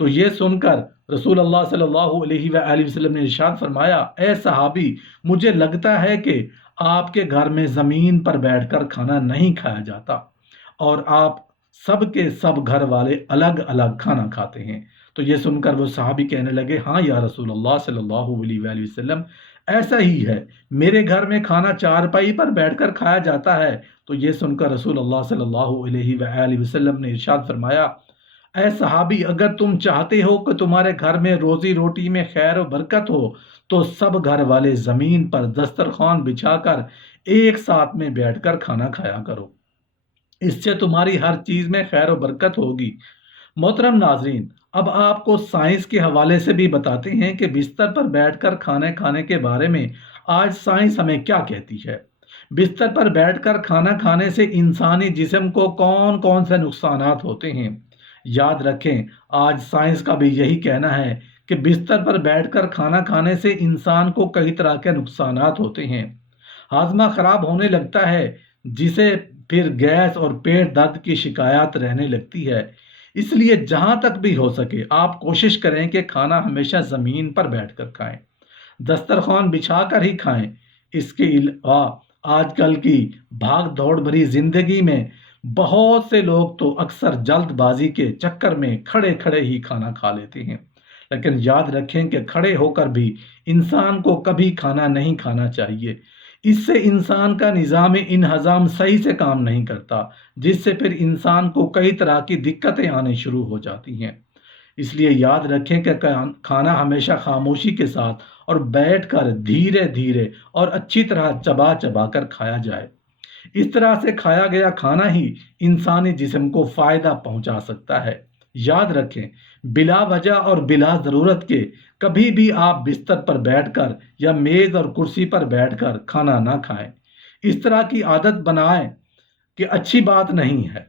تو یہ سن کر رسول اللہ صلی اللہ علیہ وآلہ وسلم نے ارشاد فرمایا، اے صحابی، مجھے لگتا ہے کہ آپ کے گھر میں زمین پر بیٹھ کر کھانا نہیں کھایا جاتا اور آپ سب کے سب گھر والے الگ الگ کھانا کھاتے ہیں۔ تو یہ سن کر وہ صحابی کہنے لگے، ہاں یا رسول اللہ صلی اللہ علیہ وآلہ وسلم، ایسا ہی ہے، میرے گھر میں کھانا چارپائی پر بیٹھ کر کھایا جاتا ہے۔ تو یہ سن کر رسول اللہ صلی اللہ علیہ وآلہ وسلم نے ارشاد فرمایا، اے صحابی، اگر تم چاہتے ہو کہ تمہارے گھر میں روزی روٹی میں خیر و برکت ہو تو سب گھر والے زمین پر دسترخوان بچھا کر ایک ساتھ میں بیٹھ کر کھانا کھایا کرو، اس سے تمہاری ہر چیز میں خیر و برکت ہوگی۔ محترم ناظرین، اب آپ کو سائنس کے حوالے سے بھی بتاتے ہیں کہ بستر پر بیٹھ کر کھانے کھانے کے بارے میں آج سائنس ہمیں کیا کہتی ہے۔ بستر پر بیٹھ کر کھانا کھانے سے انسانی جسم کو کون کون سے نقصانات ہوتے ہیں؟ یاد رکھیں، آج سائنس کا بھی یہی کہنا ہے کہ بستر پر بیٹھ کر کھانا کھانے سے انسان کو کئی طرح کے نقصانات ہوتے ہیں۔ ہاضمہ خراب ہونے لگتا ہے، جسے پھر گیس اور پیٹ درد کی شکایات رہنے لگتی ہے۔ اس لیے جہاں تک بھی ہو سکے آپ کوشش کریں کہ کھانا ہمیشہ زمین پر بیٹھ کر کھائیں، دسترخوان بچھا کر ہی کھائیں۔ اس کے علاوہ آج کل کی بھاگ دوڑ بھری زندگی میں بہت سے لوگ تو اکثر جلد بازی کے چکر میں کھڑے کھڑے ہی کھانا کھا لیتے ہیں، لیکن یاد رکھیں کہ کھڑے ہو کر بھی انسان کو کبھی کھانا نہیں کھانا چاہیے۔ اس سے انسان کا نظام انہضام صحیح سے کام نہیں کرتا، جس سے پھر انسان کو کئی طرح کی دقتیں آنے شروع ہو جاتی ہیں۔ اس لیے یاد رکھیں کہ کھانا ہمیشہ خاموشی کے ساتھ اور بیٹھ کر دھیرے دھیرے اور اچھی طرح چبا چبا کر کھایا جائے۔ اس طرح سے کھایا گیا کھانا ہی انسانی جسم کو فائدہ پہنچا سکتا ہے۔ یاد رکھیں، بلا وجہ اور بلا ضرورت کے کبھی بھی آپ بستر پر بیٹھ کر یا میز اور کرسی پر بیٹھ کر کھانا نہ کھائیں۔ اس طرح کی عادت بنائیں کہ اچھی بات نہیں ہے۔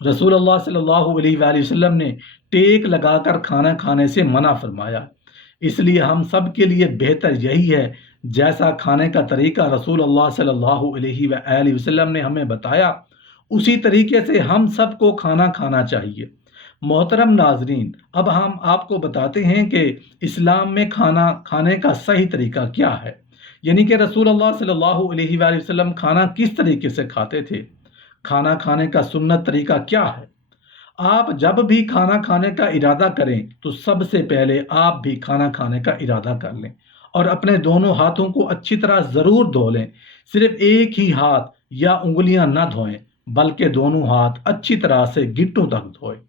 رسول اللہ صلی اللہ علیہ وآلہ وسلم نے ٹیک لگا کر کھانا کھانے سے منع فرمایا۔ اس لیے ہم سب کے لیے بہتر یہی ہے، جیسا کھانے کا طریقہ رسول اللہ صلی اللہ علیہ وآلہ وسلم نے ہمیں بتایا، اسی طریقے سے ہم سب کو کھانا کھانا چاہیے۔ محترم ناظرین، اب ہم آپ کو بتاتے ہیں کہ اسلام میں کھانا کھانے کا صحیح طریقہ کیا ہے، یعنی کہ رسول اللہ صلی اللہ علیہ وآلہ وسلم کھانا کس طریقے سے کھاتے تھے، کھانا کھانے کا سنت طریقہ کیا ہے۔ آپ جب بھی کھانا کھانے کا ارادہ کریں تو سب سے پہلے آپ بھی کھانا کھانے کا ارادہ کر لیں اور اپنے دونوں ہاتھوں کو اچھی طرح ضرور دھو لیں۔ صرف ایک ہی ہاتھ یا انگلیاں نہ دھوئیں، بلکہ دونوں ہاتھ اچھی طرح سے گھٹنوں تک دھوئیں۔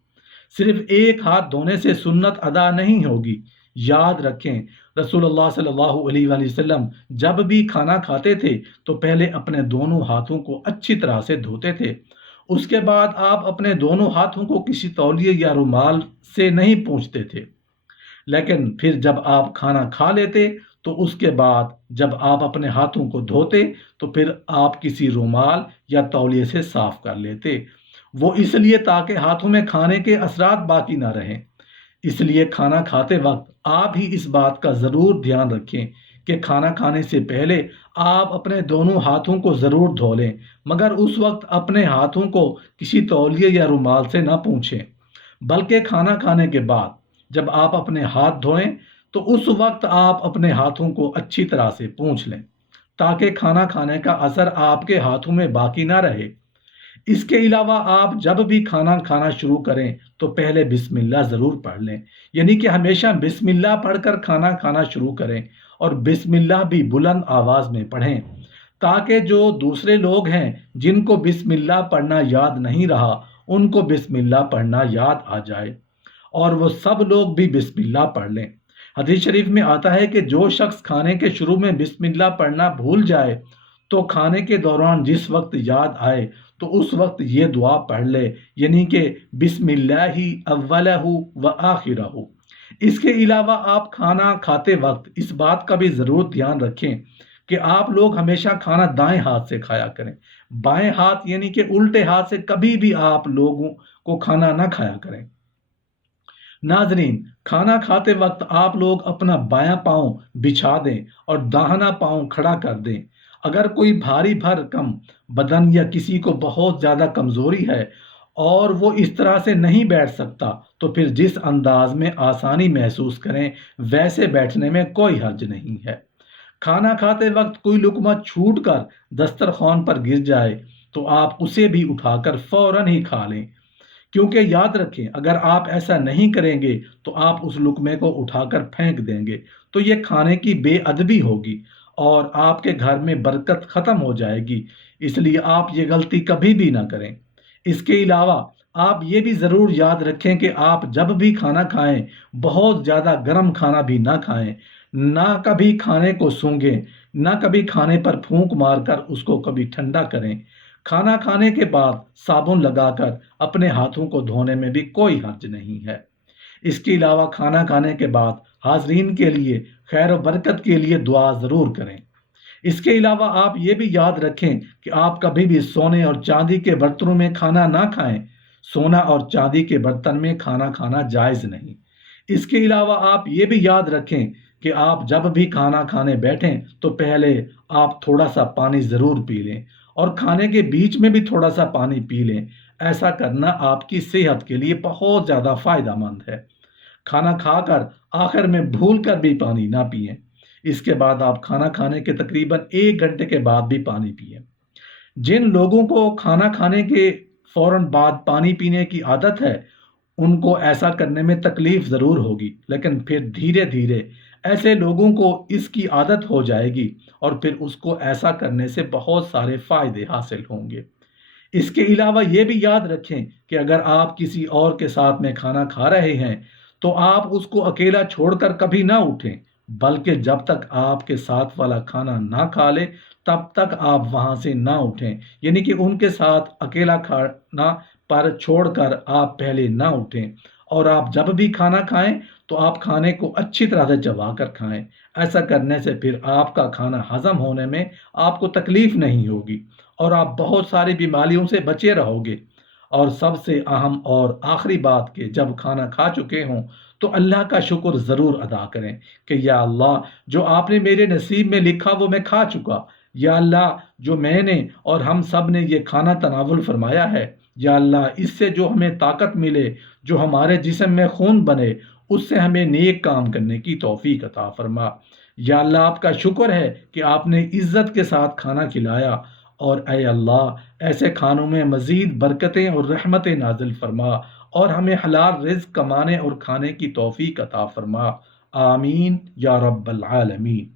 صرف ایک ہاتھ دھونے سے سنت ادا نہیں ہوگی۔ یاد رکھیں، رسول اللہ صلی اللہ علیہ وآلہ وسلم جب بھی کھانا کھاتے تھے تو پہلے اپنے دونوں ہاتھوں کو اچھی طرح سے دھوتے تھے۔ اس کے بعد آپ اپنے دونوں ہاتھوں کو کسی تولیے یا رومال سے نہیں پوچھتے تھے، لیکن پھر جب آپ کھانا کھا لیتے تو اس کے بعد جب آپ اپنے ہاتھوں کو دھوتے تو پھر آپ کسی رومال یا تولیے سے صاف کر لیتے۔ وہ اس لیے تاکہ ہاتھوں میں کھانے کے اثرات باقی نہ رہیں۔ اس لیے کھانا کھاتے وقت آپ ہی اس بات کا ضرور دھیان رکھیں کہ کھانا کھانے سے پہلے آپ اپنے دونوں ہاتھوں کو ضرور دھو لیں، مگر اس وقت اپنے ہاتھوں کو کسی تولیے یا رومال سے نہ پوچھیں، بلکہ کھانا کھانے کے بعد جب آپ اپنے ہاتھ دھوئیں تو اس وقت آپ اپنے ہاتھوں کو اچھی طرح سے پونچھ لیں تاکہ کھانا کھانے کا اثر آپ کے ہاتھوں میں باقی نہ رہے۔ اس کے علاوہ آپ جب بھی کھانا کھانا شروع کریں تو پہلے بسم اللہ ضرور پڑھ لیں، یعنی کہ ہمیشہ بسم اللہ پڑھ کر کھانا کھانا شروع کریں اور بسم اللہ بھی بلند آواز میں پڑھیں، تاکہ جو دوسرے لوگ ہیں جن کو بسم اللہ پڑھنا یاد نہیں رہا ان کو بسم اللہ پڑھنا یاد آ جائے اور وہ سب لوگ بھی بسم اللہ پڑھ لیں۔ حدیث شریف میں آتا ہے کہ جو شخص کھانے کے شروع میں بسم اللہ پڑھنا بھول جائے تو کھانے کے دوران جس وقت یاد آئے تو اس وقت یہ دعا پڑھ لے، یعنی کہ بسم اللہ اولہ و آخرہ۔ اس کے علاوہ آپ کھانا کھاتے وقت اس بات کا بھی ضرور دھیان رکھیں کہ آپ لوگ ہمیشہ کھانا دائیں ہاتھ سے کھایا کریں۔ بائیں ہاتھ یعنی کہ الٹے ہاتھ سے کبھی بھی آپ لوگوں کو کھانا نہ کھایا کریں۔ ناظرین، کھانا کھاتے وقت آپ لوگ اپنا بایاں پاؤں بچھا دیں اور داہنا پاؤں کھڑا کر دیں۔ اگر کوئی بھاری بھرکم بدن یا کسی کو بہت زیادہ کمزوری ہے اور وہ اس طرح سے نہیں بیٹھ سکتا تو پھر جس انداز میں آسانی محسوس کریں ویسے بیٹھنے میں کوئی حرج نہیں ہے۔ کھانا کھاتے وقت کوئی لقمہ چھوٹ کر دسترخوان پر گر جائے تو آپ اسے بھی اٹھا کر فوراً ہی کھا لیں، کیونکہ یاد رکھیں اگر آپ ایسا نہیں کریں گے تو آپ اس لقمے کو اٹھا کر پھینک دیں گے تو یہ کھانے کی بے ادبی ہوگی اور آپ کے گھر میں برکت ختم ہو جائے گی، اس لیے آپ یہ غلطی کبھی بھی نہ کریں۔ اس کے علاوہ آپ یہ بھی ضرور یاد رکھیں کہ آپ جب بھی کھانا کھائیں بہت زیادہ گرم کھانا بھی نہ کھائیں، نہ کبھی کھانے کو سونگھیں، نہ کبھی کھانے پر پھونک مار کر اس کو کبھی ٹھنڈا کریں۔ کھانا کھانے کے بعد صابن لگا کر اپنے ہاتھوں کو دھونے میں بھی کوئی حرج نہیں ہے۔ اس کے علاوہ کھانا کھانے کے بعد حاضرین کے لیے خیر و برکت کے لیے دعا ضرور کریں۔ اس کے علاوہ آپ یہ بھی یاد رکھیں کہ آپ کبھی بھی سونے اور چاندی کے برتنوں میں کھانا نہ کھائیں۔ سونا اور چاندی کے برتن میں کھانا کھانا جائز نہیں۔ اس کے علاوہ آپ یہ بھی یاد رکھیں کہ آپ جب بھی کھانا کھانے بیٹھیں تو پہلے آپ تھوڑا سا پانی ضرور پی لیں اور کھانے کے بیچ میں بھی تھوڑا سا پانی پی لیں۔ ایسا کرنا آپ کی صحت کے لیے بہت زیادہ فائدہ مند ہے۔ کھانا کھا کر آخر میں بھول کر بھی پانی نہ پئیں۔ اس کے بعد آپ کھانا کھانے کے تقریباً 1 گھنٹے کے بعد بھی پانی پئیں۔ جن لوگوں کو کھانا کھانے کے فوراً بعد پانی پینے کی عادت ہے ان کو ایسا کرنے میں تکلیف ضرور ہوگی، لیکن پھر دھیرے دھیرے ایسے لوگوں کو اس کی عادت ہو جائے گی اور پھر اس کو ایسا کرنے سے بہت سارے فائدے حاصل ہوں گے۔ اس کے علاوہ یہ بھی یاد رکھیں کہ اگر آپ کسی اور کے ساتھ میں کھانا کھا رہے ہیں تو آپ اس کو اکیلا چھوڑ کر کبھی نہ اٹھیں، بلکہ جب تک آپ کے ساتھ والا کھانا نہ کھا لے تب تک آپ وہاں سے نہ اٹھیں، یعنی کہ ان کے ساتھ اکیلا کھانا پر چھوڑ کر آپ پہلے نہ اٹھیں، اور آپ جب بھی کھانا کھائیں تو آپ کھانے کو اچھی طرح سے چبا کر کھائیں۔ ایسا کرنے سے پھر آپ کا کھانا ہضم ہونے میں آپ کو تکلیف نہیں ہوگی اور آپ بہت ساری بیماریوں سے بچے رہو گے۔ اور سب سے اہم اور آخری بات کہ جب کھانا کھا چکے ہوں تو اللہ کا شکر ضرور ادا کریں کہ یا اللہ جو آپ نے میرے نصیب میں لکھا وہ میں کھا چکا، یا اللہ جو میں نے اور ہم سب نے یہ کھانا تناول فرمایا ہے، یا اللہ اس سے جو ہمیں طاقت ملے، جو ہمارے جسم میں خون بنے، اس سے ہمیں نیک کام کرنے کی توفیق عطا فرما۔ یا اللہ آپ کا شکر ہے کہ آپ نے عزت کے ساتھ کھانا کھلایا، اور اے اللہ ایسے کھانوں میں مزید برکتیں اور رحمتیں نازل فرما اور ہمیں حلال رزق کمانے اور کھانے کی توفیق عطا فرما۔ آمین یا رب العالمین۔